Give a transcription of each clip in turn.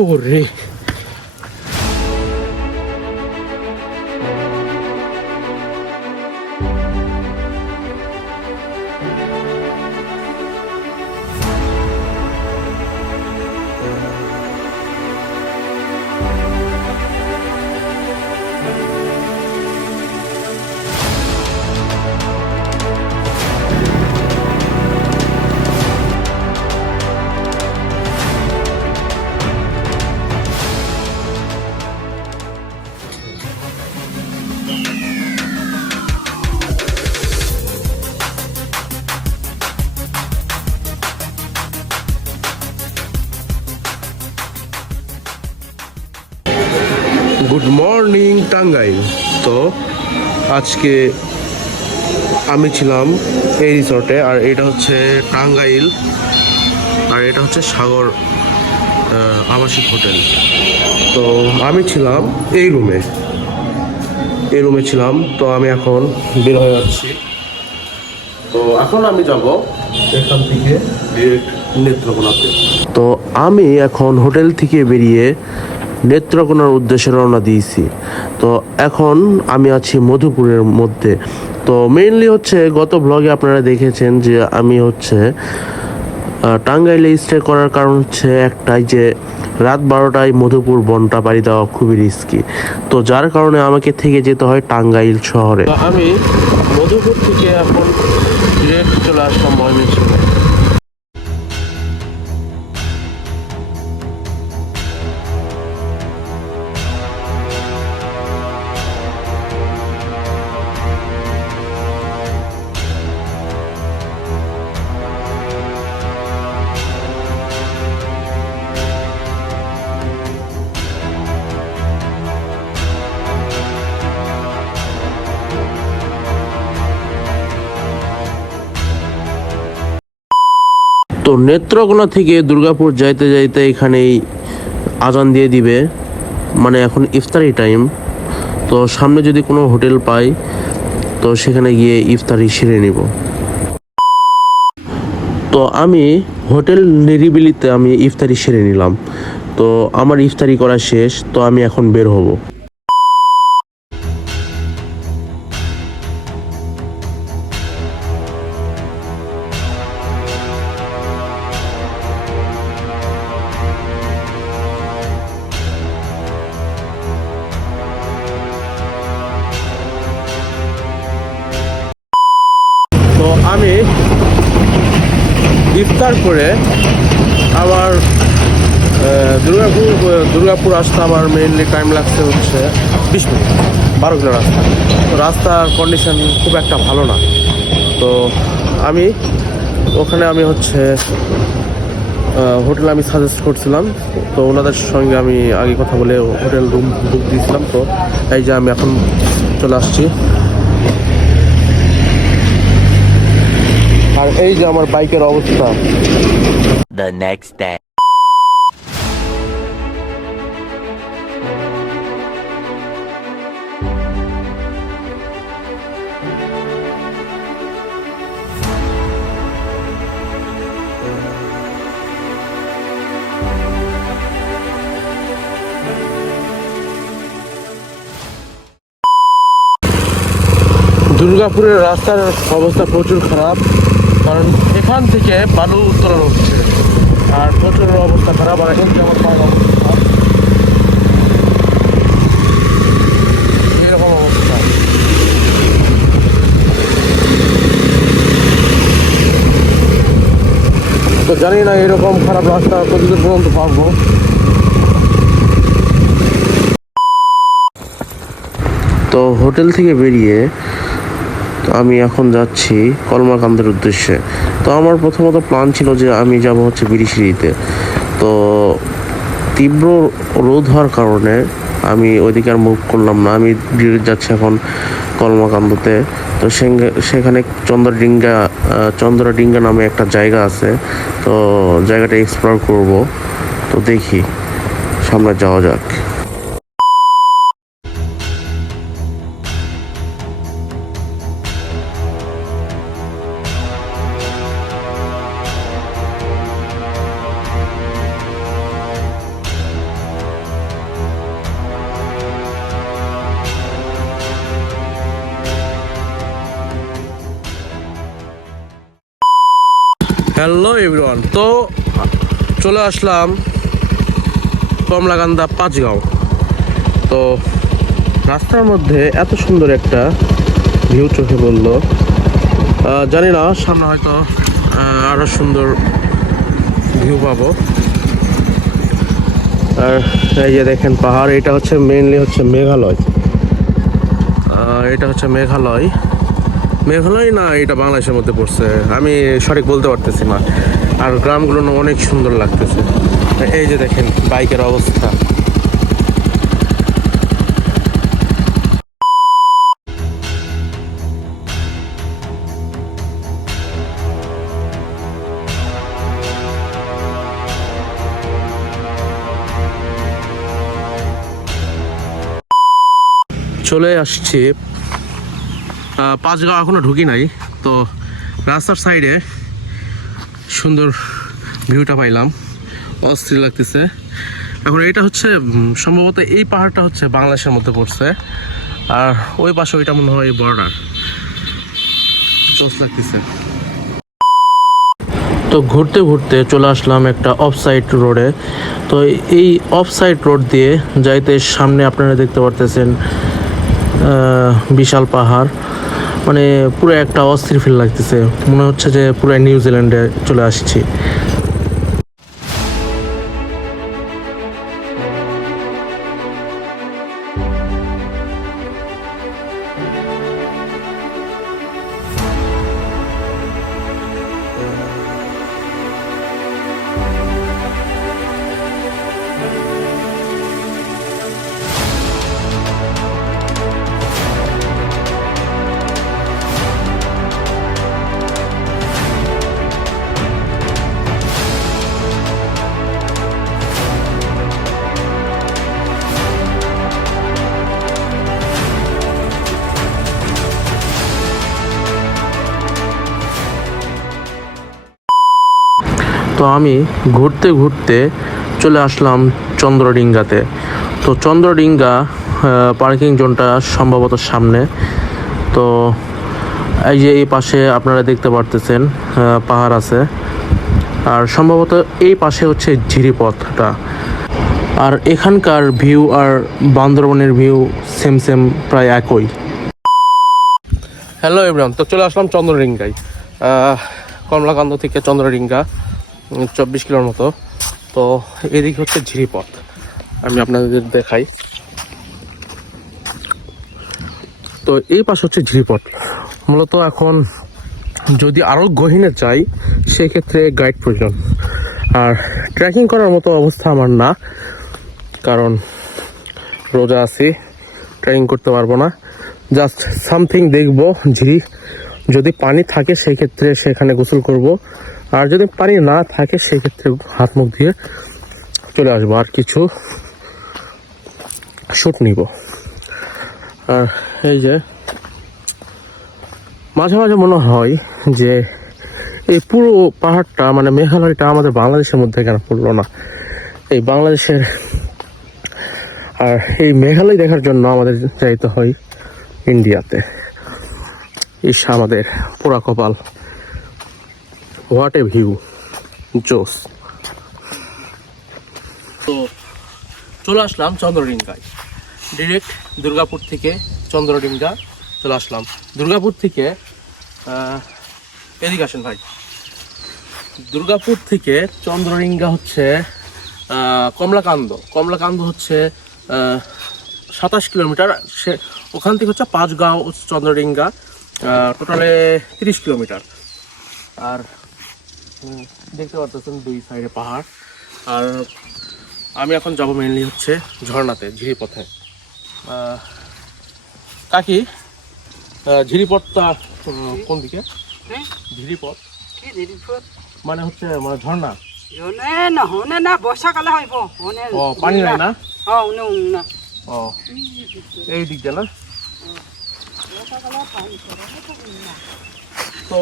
ওরে good morning Tangail. তো আজকে আমি ছিলাম এই রিসর্টে, আর এটা হচ্ছে টাঙ্গাইল, আর এটা হচ্ছে সাগর আবাসিক হোটেল। তো আমি ছিলাম এই রুমে ছিলাম। তো আমি এখন বের হয়ে যাচ্ছি। তো এখন আমি যাব এখান থেকে ডিরেক্ট নেত্রকোনাতে। তো আমি এখন হোটেল থেকে বেরিয়ে নেত্রকোনার উদ্দেশ্যে রওনা দিয়েছি। তো এখন আমি আছি মধুপুরের মধ্যে। তো মেইনলি হচ্ছে গত ব্লগে আপনারা দেখেছেন যে আমি হচ্ছে টাঙ্গাইলে স্টে করার কারণ হচ্ছে একটাই, যে রাত 12টায় মধুপুর বনটা পাড়ি দেওয়া খুবই রিস্কি। তো যার কারণে আমাকে থেকে যেতে হয় টাঙ্গাইল শহরে। আমি মধুপুর থেকে এখন ডিরেক্ট চলে আসলাম ময়মনসিংহে। তো নেত্রকোনা থেকে দুর্গাপুর যাইতে যাইতে এখানেই আজান দিয়ে দিবে, মানে এখন ইফতারি টাইম। তো সামনে যদি কোনো হোটেল পাই তো সেখানে গিয়ে ইফতারি সেরে নিব। তো আমি হোটেল নিরিবিলিতে আমি ইফতারি সেরে নিলাম। তো আমার ইফতারি করা শেষ। তো আমি এখন বের হব। তো আমি ইফতার করে আবার দুর্গাপুর আসতে আমার মেইনলি টাইম লাগছে হচ্ছে 20 মিনিট, 12 কিলো রাস্তা। তো রাস্তার কন্ডিশন খুব একটা ভালো না। তো আমি ওখানে আমি হচ্ছে হোটেল আমি সাজেস্ট করছিলাম। তো ওনাদের সঙ্গে আমি আগে কথা বলে হোটেল রুম বুক দিয়েছিলাম। তো এই যে আমি এখন চলে আসছি, আর এই যে আমার বাইকের অবস্থা। The next day. দুর্গাপুরের রাস্তার অবস্থা প্রচুর খারাপ, কারণ এখান থেকে বালু উত্তোলন হচ্ছে, আর প্রচুর অবস্থা খারাপ। আর এখন যে আমার পায়ের অবস্থা, এরকম অবস্থা। তো জানি না এরকম খারাপ রাস্তা কতদূর পর্যন্ত পারবো। তো হোটেল থেকে বেরিয়ে আমি এখন যাচ্ছি কলমাকান্দের উদ্দেশ্যে। তো আমার প্রথমত প্ল্যান ছিল যে আমি যাব হচ্ছে বিরিশিরিতে। তো তীব্র রোদ হওয়ার কারণে আমি ওইদিকে আর মুভ করলাম না। আমি ডিরেক্ট যাচ্ছি এখন কলমাকান্দতে। তো সেখানে চন্দ্রডিঙ্গা নামে একটা জায়গা আছে। তো জায়গাটা এক্সপ্লোর করব। তো দেখি সামনে যাওয়া যাক। হ্যালো এভরিওয়ান, তো চলে আসলাম কমলাকান্দা পাঁচগাঁও। তো রাস্তার মধ্যে এত সুন্দর একটা ভিউ চোখে পড়লো, জানি না সামনে হয়তো আরো সুন্দর ভিউ পাবো। আর এই যে দেখেন পাহাড়, এটা হচ্ছে মেইনলি হচ্ছে মেঘালয়। এটা হচ্ছে মেঘালয় না, এটা বাংলাদেশের মধ্যে পড়ছে, আমি সঠিক বলতে পারতেছি না। আর গ্রামগুলো না অনেক সুন্দর লাগতেছে। এই যে দেখেন বাইকের অবস্থা। চলে আসছি পাঁচগাঁও, এখনো ঢুকি নাই। তো রাস্তার সাইডে সুন্দর ভিউটা পাইলাম, অস্থির লাগতেছে। এখন এটা হচ্ছে সম্ভবত এই পাহাড়টা হচ্ছে বাংলাদেশের মধ্যে পড়ছে, আর ওই পাশে ওইটা মনে হয় বর্ডার। জোস লাগতেছে। তো ঘুরতে ঘুরতে চলে আসলাম একটা অফ সাইড রোডে। তো এই অফ সাইড রোড দিয়ে যাইতে সামনে আপনারা দেখতে পারতেছেন বিশাল পাহাড়, মানে পুরো একটা অস্থির ফিল লাগতেছে, মনে হচ্ছে যে পুরো নিউজিল্যান্ডে চলে আসছি। তো আমি ঘুরতে ঘুরতে চলে আসলাম চন্দ্রডিঙ্গাতে। তো চন্দ্রডিঙ্গা পার্কিং জোনটা সম্ভবত সামনে। তো এই যে এই পাশে আপনারা দেখতে পারতেছেন পাহাড় আছে, আর সম্ভবত এই পাশে হচ্ছে ঝিরিপথটা। আর এখানকার ভিউ আর বান্দরবনের ভিউ সেম প্রায় একই। হ্যালো এভরিওয়ান, তো চলে আসলাম চন্দ্রডিঙ্গায়। কমলাকান্দ থেকে চন্দ্রডিঙ্গা 24 কিলোর মতো। তো এদিকে হচ্ছে ঝিরিপথ, আমি আপনাদের দেখাই। তো এই পাশ হচ্ছে ঝিরিপথ। মূলত এখন যদি আরও গহীনে চাই সেক্ষেত্রে গাইড প্রয়োজন, আর ট্রেকিং করার মতো অবস্থা আমার না, কারণ রোজা আছি, ট্রেকিং করতে পারবো না। জাস্ট সামথিং দেখবো, ঝিরি যদি পানি থাকে সেই ক্ষেত্রে সেখানে গোসল করব, আর যদি পানি না থাকে সেই ক্ষেত্রে হাত মুখ দিয়ে চলে আসবো, আর কিছু শুট নিব। আর এই যে মাঝে মাঝে মনে হয় যে এই পুরো পাহাড়টা মানে মেঘালয়টা আমাদের বাংলাদেশের মধ্যে কেন পড়লো না, এই বাংলাদেশের। আর এই মেঘালয় দেখার জন্য আমাদের যাইতে হয় ইন্ডিয়াতে। ইস, আমাদের পোড়া কপাল। হোয়াট এ ভিউ, জোস। তো চলে আসলাম চন্দ্রডিঙ্গায়, ডিরেক্ট দুর্গাপুর থেকে চন্দ্রডিঙ্গা চলে আসলাম। দুর্গাপুর থেকে এদিকে আসেন ভাই। দুর্গাপুর থেকে চন্দ্রডিঙ্গা হচ্ছে কমলাকান্দ হচ্ছে 27 কিলোমিটার। সে ওখান থেকে হচ্ছে পাঁচগাঁও চন্দ্রডিঙ্গা টোটালে 30 কিলোমিটার। আর দেখতে পাচ্ছেন দুই সাইডে পাহাড়। আর আমি এখন যাব মেইনলি হচ্ছে ঝর্ণাতে, ঝিরিপথে। কাকি, ঝিরিপথটা কোন দিকে? ঝিরিপথ মানে হচ্ছে মানে ঝর্ণা। বর্ষাকালে হইব। ও, পানি নাই না? ও, এই দিক দিয়ে না? তো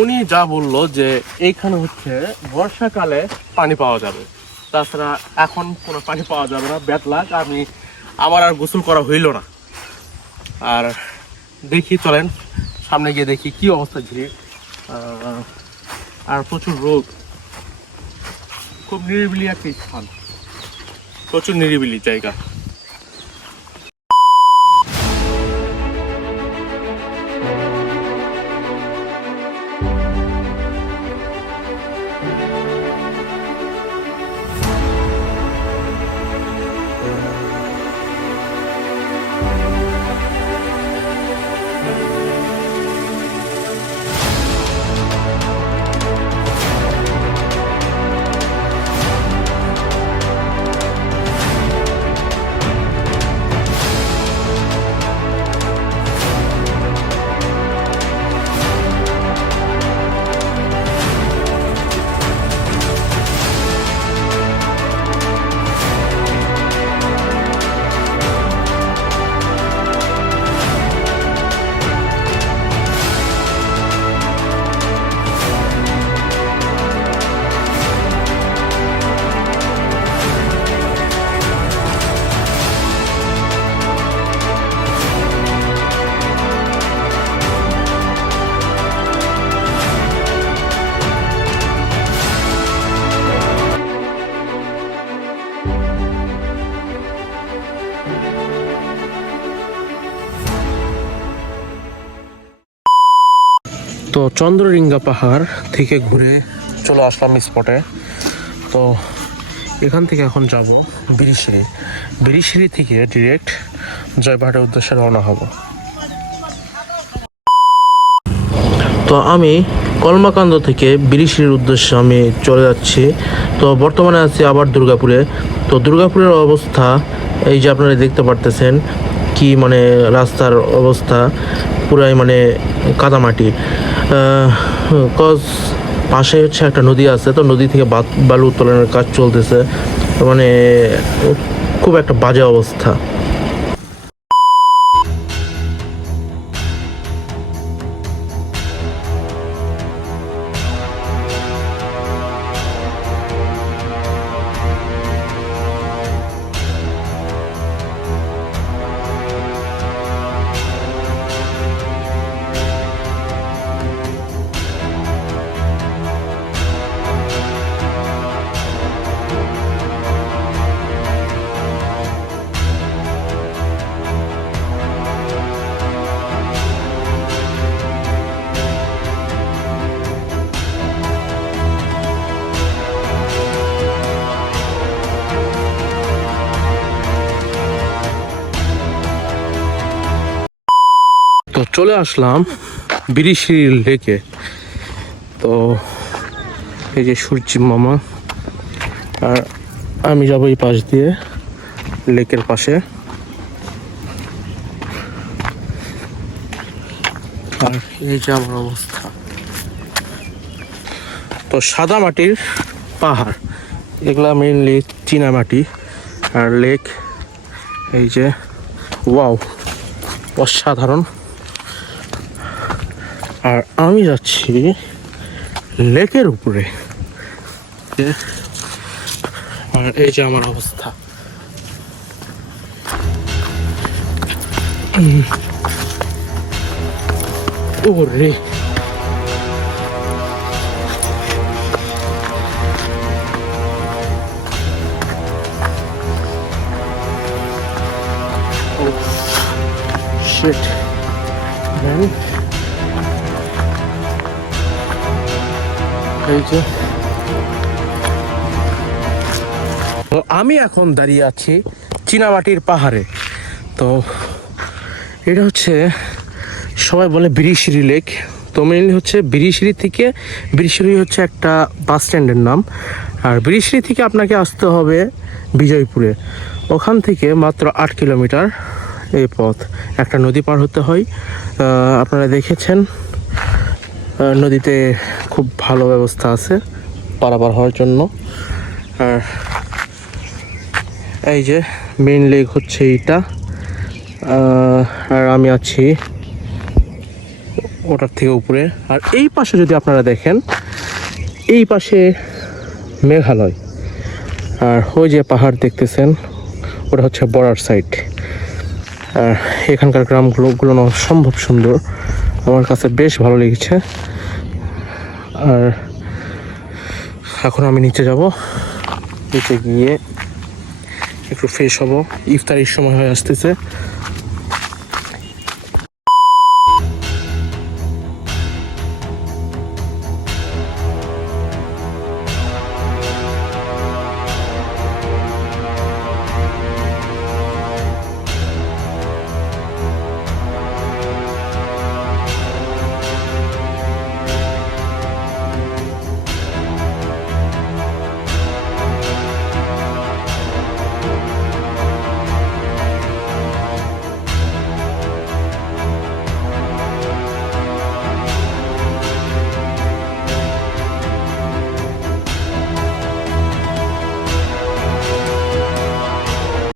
উনি যা বললো যে এইখানে হচ্ছে বর্ষাকালে পানি পাওয়া যাবে, তাছাড়া এখন কোনো পানি পাওয়া যাবে না। ব্যাড লাক, আমার আর গোসল করা হইল না। আর দেখি, চলেন সামনে গিয়ে দেখি কি অবস্থা ঝিরির। আর প্রচুর রোদ, খুব নিরিবিলি একটা স্থান, প্রচুর নিরিবিলি জায়গা। তো চন্দ্ররিঙ্গা পাহাড় থেকে ঘুরে চলে আসলাম স্পটে। তো এখান থেকে এখন যাব বিরিশিরি। বিরিশিরি থেকে ডিরেক্ট জয়পাহাড়ের উদ্দেশ্যে রওনা হব। তো আমি কলমাকান্দ থেকে বিরিশিরির উদ্দেশ্যে আমি চলে যাচ্ছি। তো বর্তমানে আছি আবার দুর্গাপুরে। তো দুর্গাপুরের অবস্থা এই যে আপনারা দেখতে পারতেছেন, কি মানে রাস্তার অবস্থা পুরাই মানে কাদামাটি। কজ পাশে হচ্ছে একটা নদী আছে, তো নদী থেকে বালু উত্তোলনের কাজ চলতেছে, মানে খুব একটা বাজে অবস্থা। তো চলে আসলাম বিরিশিরি লেকে। তো এই যে সূর্যি মামা আর আমি যাবো এই পাশ দিয়ে লেকের পাশে। আর এই যে আমার অবস্থা। তো সাদা মাটির পাহাড়, এগুলা মেইনলি চীনা মাটি। আর লেক এই যে, ওয়াও, অসাধারণ। আর আমি যাচ্ছি লেকের উপরে। আর এই যে আমার অবস্থা। ওরে shit man, এই যে তো আমি এখন দাঁড়িয়ে আছি চীনামাটির পাহাড়ে। তো এটা হচ্ছে সবাই বলে বিরিশিরি লেক। তো মেইনলি হচ্ছে বিরিশিরি থেকে, বিরিশিরি হচ্ছে একটা বাস স্ট্যান্ডের নাম। আর বিরিশিরি থেকে আপনাকে আসতে হবে বিজয়পুরে। ওখান থেকে মাত্র 8 কিলোমিটার এই পথ। একটা নদী পার হতে হয়। আপনারা দেখেছেন নদীতে খুব ভালো ব্যবস্থা আছে পারাপার হওয়ার জন্য। আর এই যে মেইন লেক হচ্ছে এইটা। আর আমি আছি ওটার থেকে উপরে। আর এই পাশে যদি আপনারা দেখেন, এই পাশে মেঘালয়। আর ওই যে পাহাড় দেখতেছেন, ওটা হচ্ছে বর্ডার সাইড। আর এখানকার গ্রামগুলো অসম্ভব সুন্দর, আমার কাছে বেশ ভালো লেগেছে। আর এখন আমি নিচে যাব, নিচে গিয়ে একটু ফ্রেশ হব, ইফতারির সময় হয়ে আসতেছে।